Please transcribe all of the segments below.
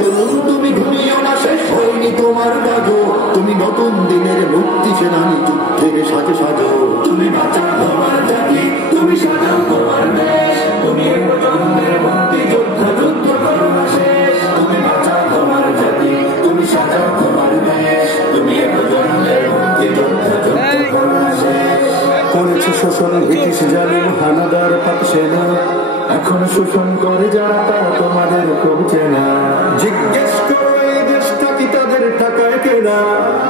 তরুণ তুমি ঘুমিও না, শেষ হয়নি তোমার কাজও। তুমি নতুন দিনের মুক্তি সেনানী, যুদ্ধের সাজে সাজো। তুমি বাঁচাও তোমার জাতি, তুমি সাজাও তোমার দেশ। তুমি এ প্রজন্মের মুক্তি যোদ্ধা, যুদ্ধ করো না শেষ। তুমি বাঁচাও তোমার জাতি, তুমি সাজাও তোমার দেশ। তুমি এ প্রজন্মের মুক্তি যোদ্ধা, যুদ্ধ করো না শেষ। করেছে শোষণ ব্রিটিশ জালিম হানাদার পাক সেনা, এখন শোষণ করে যারা তারা তোমাদের খুব চেনা। জিজ্ঞেস করো এই দেশটা কি তাদের টাকায় কেনা,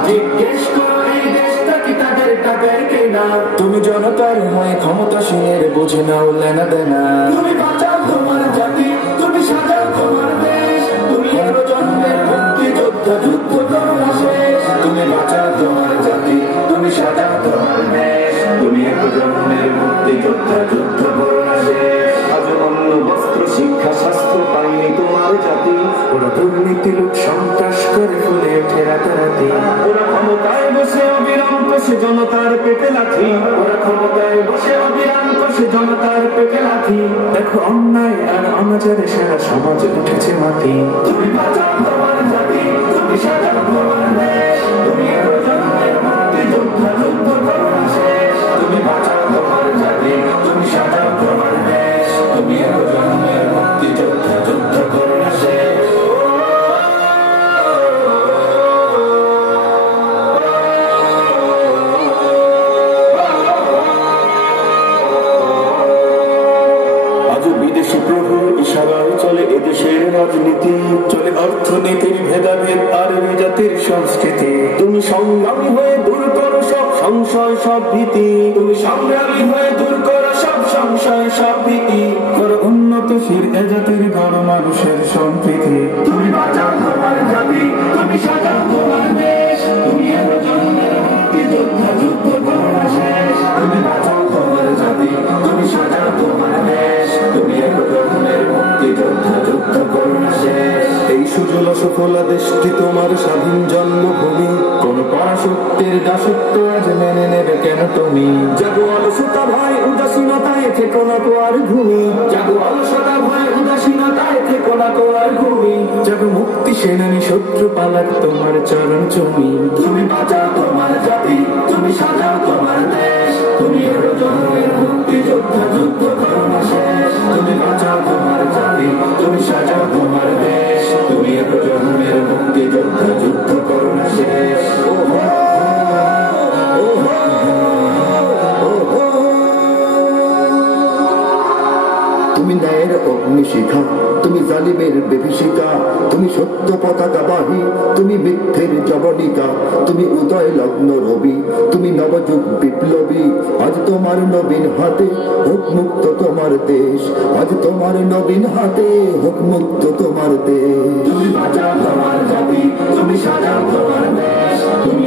জিজ্ঞেস করো এই দেশটা কি তাদের টাকায় কেনা। তুমি জনতার হয় ক্ষমতাসীনের বুঝে নাও লেনা দেনা। তুমি বাঁচাও তোমার জাতি, তুমি সাজাও তোমার দেশ। তুমি এ প্রজন্মের মুক্তি যোদ্ধা, যুদ্ধ করো না শেষ। তুমি বাঁচাও তোমার জাতি, তুমি সাজাও তোমার দেশ। তুমি এ প্রজন্মের মুক্তি যোদ্ধা, যুদ্ধ করো না শেষ। আজ অন্ন বস্ত্র শিক্ষা স্বাস্থ্য পায়নি তোমার জাতি, ওরা দুর্নীতি লুট সন্ত্রাস করে ফুলে ওঠে রাতারাতি। ওরা ক্ষমতায় বসে অবিরাম কষে জনতার পেটে লাথি, ওরা ক্ষমতায় বসে অবিরাম কষে জনতার পেটে লাথি। দেখো অন্যায় আর অনাচারে সারা সমাজ উঠেছে মাটি। তুমি বাঁচাও তোমার জাতি, তুমি সাজাও তোমার দেশ। তুমি এ প্রজন্মের মুক্তি যোদ্ধা, যুদ্ধ করো না শেষ। তুমি বাঁচাও তোমার জাতি, তুমি সাজাও তোমার দেশ। তুমি এ প্রজন্মের মুক্তি যোদ্ধা, যুদ্ধ করো না শেষ। আজও বিদেশি প্রভুর ইশারায় চলে এদেশের রাজনীতি, চলে অর্থনীতির ভেদাভেদ আর জাতির সংস্কৃতি। তুমি সংগ্রামী হয়ে দূর করো সব সংশয় সব ভীতি, তুমি সংগ্রামী হয়ে দূর করো সব সংশয় সব ভীতি। করো উন্নতশীল এ জাতির গণ মানুষের সম্প্রীতি। তুমি বাঁচাও তোমার জাতি, তুমি সাজাও তোমার দেশ। তুমি এ প্রজন্মের মুক্তি যোদ্ধা, যুদ্ধ করো না শেষ। তুমি বাঁচাও তোমার জাতি, তুমি সাজাও তোমার দেশ। তুমি এ প্রজন্মের মুক্তি যোদ্ধা, যুদ্ধ করো না শেষ। এই সুজলা সুফলা দেশটি তোমার স্বাধীন জন্মভূমি, কোন পরাশক্তির দাসত্ব আজ মেনে নেবে কেন তুমি? জাগো অলসতা ভয় উদাসীনতায় থেকো না তো আর ঘুমি, জাগো অলসতা ভয় উদাসীনতায় থেকো না তো আর ঘুমি। জাগো মুক্তি সেনানী শত্রু পালাক তোমার চরণ চুমি। তুমি বাঁচাও তোমার জাতি, তুমি সাজাও তোমার দেশ। তুমি এ প্রজন্মের মুক্তি যোদ্ধা, যুদ্ধ করো না শেষ। তুমি বাঁচাও তোমার জাতি, তুমি সাজাও তোমার দেশ। তুমি এ প্রজন্মের মুক্তি যোদ্ধা, যুদ্ধ করো না শেষ। তুমি ন্যায়ের অগ্নিশিখা, তুমি জালিমের বিভীষিকা। তুমি সত্য পতাকা বাহী, তুমি মিথ্যের জবনিকা। তুমি উদয় লগ্ন রবি, তুমি নবযুগ বিপ্লবী। আজ তোমার নবীন হাতে হোক মুক্ত তোমার দেশ। আজ তোমার নবীন হাতে হোক মুক্ত তোমার দেশ। তুমি বাঁচাও তোমার জাতি, তুমি সাজাও তোমার দেশ। তুমি